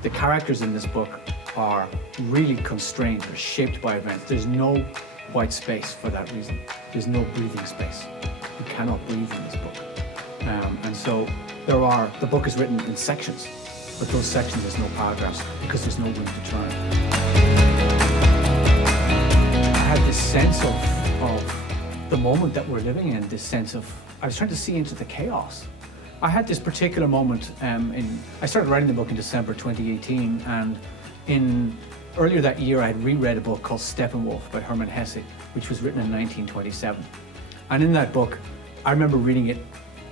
The characters in this book are really constrained, they're shaped by events. There's no white space for that reason. There's no breathing space. You cannot breathe in this book. And so the book is written in sections, but those sections there's no paragraphs because there's no room to turn. I had this sense of the moment that we're living in, this sense of, I was trying to see into the chaos. I had this particular moment I started writing the book in December 2018, and earlier that year I had reread a book called Steppenwolf by Hermann Hesse, which was written in 1927. And in that book, I remember reading it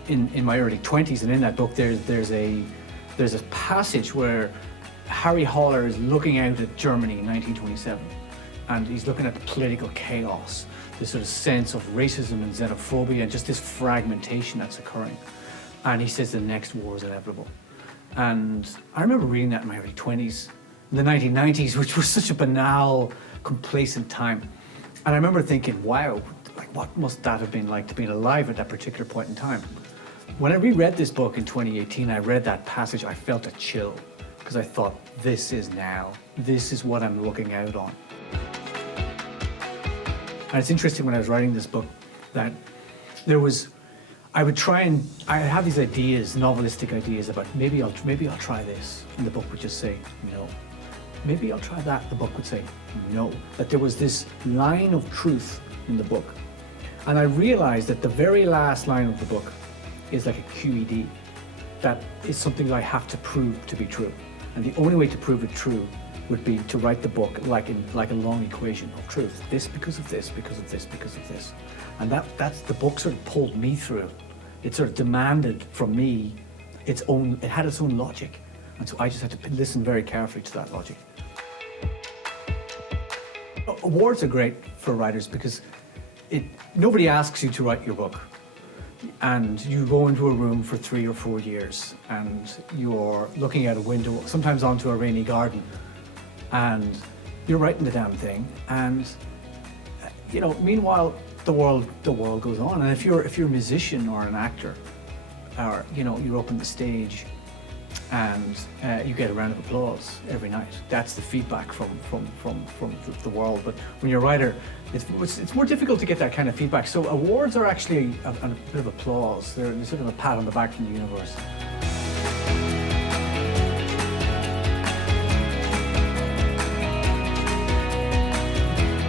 in my early 20s, and in that book there's a passage where Harry Haller is looking out at Germany in 1927, and he's looking at the political chaos, this sort of sense of racism and xenophobia and just this fragmentation that's occurring. And he says the next war is inevitable. And I remember reading that in my early 20s, in the 1990s, which was such a banal, complacent time. And I remember thinking, wow, like what must that have been like to be alive at that particular point in time? When I reread this book in 2018, I read that passage, I felt a chill, because I thought, this is now. This is what I'm looking out on. And it's interesting when I was writing this book that I have these ideas, novelistic ideas about maybe I'll try this, and the book would just say no. Maybe I'll try that, the book would say no. That there was this line of truth in the book. And I realized that the very last line of the book is like a QED. That is something that I have to prove to be true. And the only way to prove it true would be to write the book like a long equation of truth. This because of this, because of this, because of this. And that's the book sort of pulled me through. It sort of demanded from me it had its own logic. And so I just had to listen very carefully to that logic. Awards are great for writers because nobody asks you to write your book. And you go into a room for 3 or 4 years and you're looking out a window, sometimes onto a rainy garden, and you're writing the damn thing. And meanwhile, the world goes on. And if you're a musician or an actor, or you're up on the stage and you get a round of applause every night. That's the feedback from the world. But when you're a writer, it's more difficult to get that kind of feedback. So awards are actually a bit of applause. They're sort of a pat on the back from the universe.